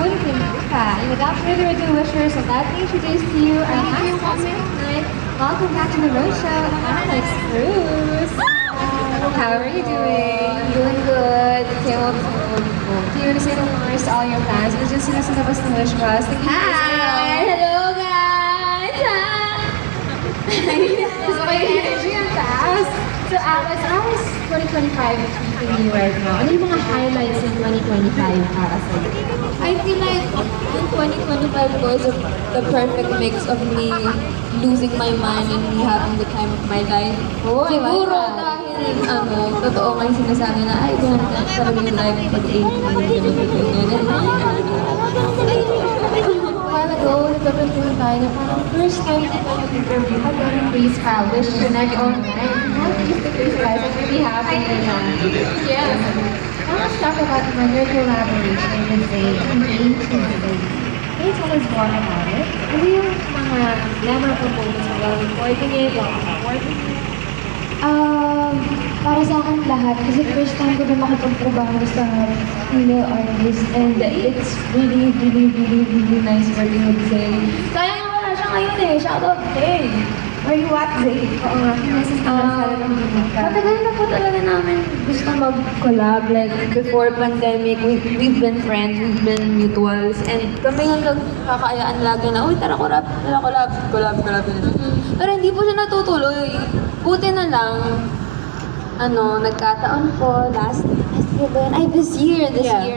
Punta. And without further ado, wishers, I'd like to introduce to you our last sponsor tonight. Welcome back to the Roadshow, Alex Cruz. How are you doing? I'm doing good. Came up to Do you want to say the words to all your fans? It's just sila sa labas ng wish ko. Thank you. Hi! Hello guys! Gusto ko yung energy ang taas. So Alex, how is 2025 treating you right now? Ano yung mga highlights in 2025 para sa iyo? I feel like in 2025 was the perfect mix of me losing my mind and me having the time of my life. Oh, I like Siguro that. dahil totoo nga yung sinasabi na I don't want talaga yung life pag-18, ganyan. While ago, nagkakantuhan tayo na parang first time ko tayo mag-interview ka ng Grace Palace, connect online. How did you stick Grace Palace? I'm really happy na Yes. let's talk about your collaboration with Zay and A2Z. Can you tell us more about it? Ano yung mga memorable moments while recording it, while recording it? Para sa akin lahat, kasi first time ko na makipagtrabaho sa female artist and it's really, really, really, really nice working with Zay. Sayang nga wala siya ngayon eh, shout out Zay! Where you at, Zay? Oo nga, nasa sala ng ka. Matagal na po talaga namin gusto mag-collab, like before pandemic, we've been friends, we've been mutuals, and kami yung nagkakaayaan lagi na, uy tara collab. Pero hindi po siya natutuloy. Buti na lang, nagkataon po last year ba yun? Ay, this year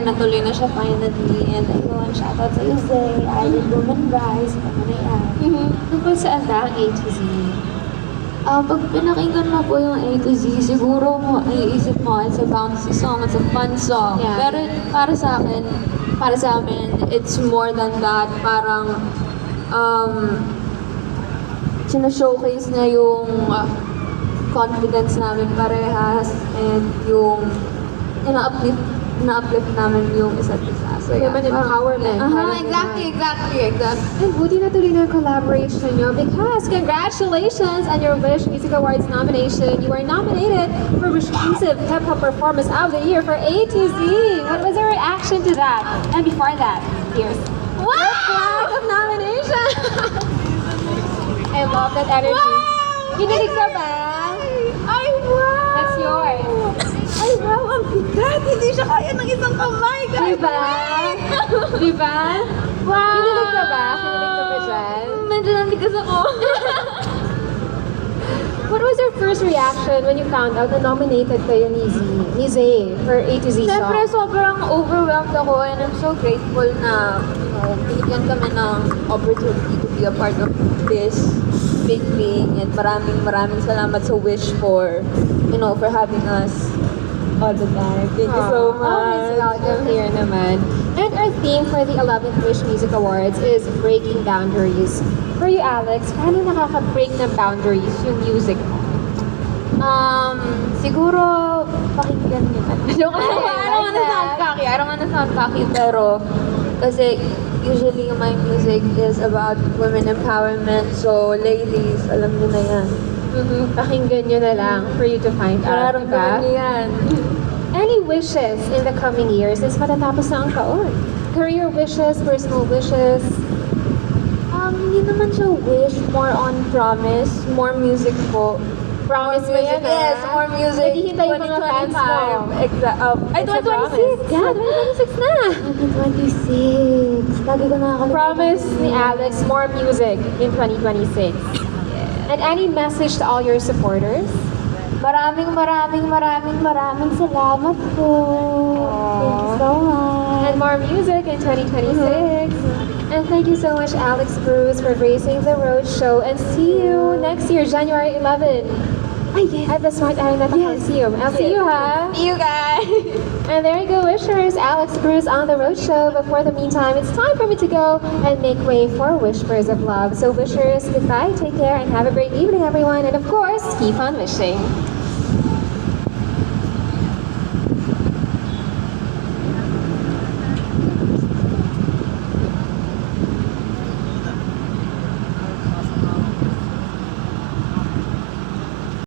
natuloy na siya finally. And ayun, shoutout sa iyo, Zay, Island Woman Rise, ano na yan. Tungkol saan ba ang A2Z? Pag pinakinggan mo po yung A to Z, siguro mo, iisip mo, it's a bouncy song, it's a fun song. Yeah. Pero para sa amin, it's more than that. Parang, sina-showcase niya yung confidence namin parehas and yung ina-uplift namin yung isa't isa. So, yeah, Women empowerment. Exactly. And buti na tuloy na yung collaboration nyo because congratulations on your Wish Music Awards nomination. You are nominated for Responsive Hip Hop Performance of the Year for A2Z. What was your reaction to that? And before that, here's your flag of nomination. I love that energy. Wow! Kinilig ka ba? Ay, wow! That's yours. Ay, wow! Ang bigat! Hindi siya kaya ng isang kamay, guys! Diba? Diba? Wow! Kinilig ka ba? Kinilig ka ba dyan? Medyo nandigas ako. What was your first reaction when you found out na nominated kayo ni Zay for A2Z Siyempre, song? sobrang overwhelmed ako and I'm so grateful na binigyan kami ng opportunity to be a part of this big thing and maraming salamat sa Wish for having us all the time. Thank you so Always much. welcome here naman. And our theme for the 11th Wish Music Awards is Breaking Boundaries. For you, Alex, paano nakaka-break ng boundaries yung music mo? Siguro, pakinggan nyo na. Joke lang. I don't wanna sound cocky, pero kasi usually my music is about women empowerment. So, ladies, alam nyo na yan. Pakinggan nyo na lang for you to find out, Nararamdaman diba? nyo yan. Any wishes in the coming years is matatapos na ang taon? Career wishes, personal wishes? Hindi naman siya wish, more on promise, more music po. Promise mo yan, Yes, more music. Naghihintay yung mga fans mo. Ay, It's a promise. 2026. Yeah, 2026 na. 2026. Lagi ko nakakalimutan. Promise ni Alex more music in 2026. And any message to all your supporters? Maraming salamat po. Thank you so much. And more music in 2026. And thank you so much, Alex Cruz, for gracing the road show. And see you next year, January 11. Ay, yes. At the Smart Arena Coliseum. I'll see you, ha? See you guys. And there you go, wishers. Alex Cruz on the road show. But for the meantime, it's time for me to go and make way for Whispers of Love. So wishers, goodbye, take care, and have a great evening, everyone. And of course, keep on wishing.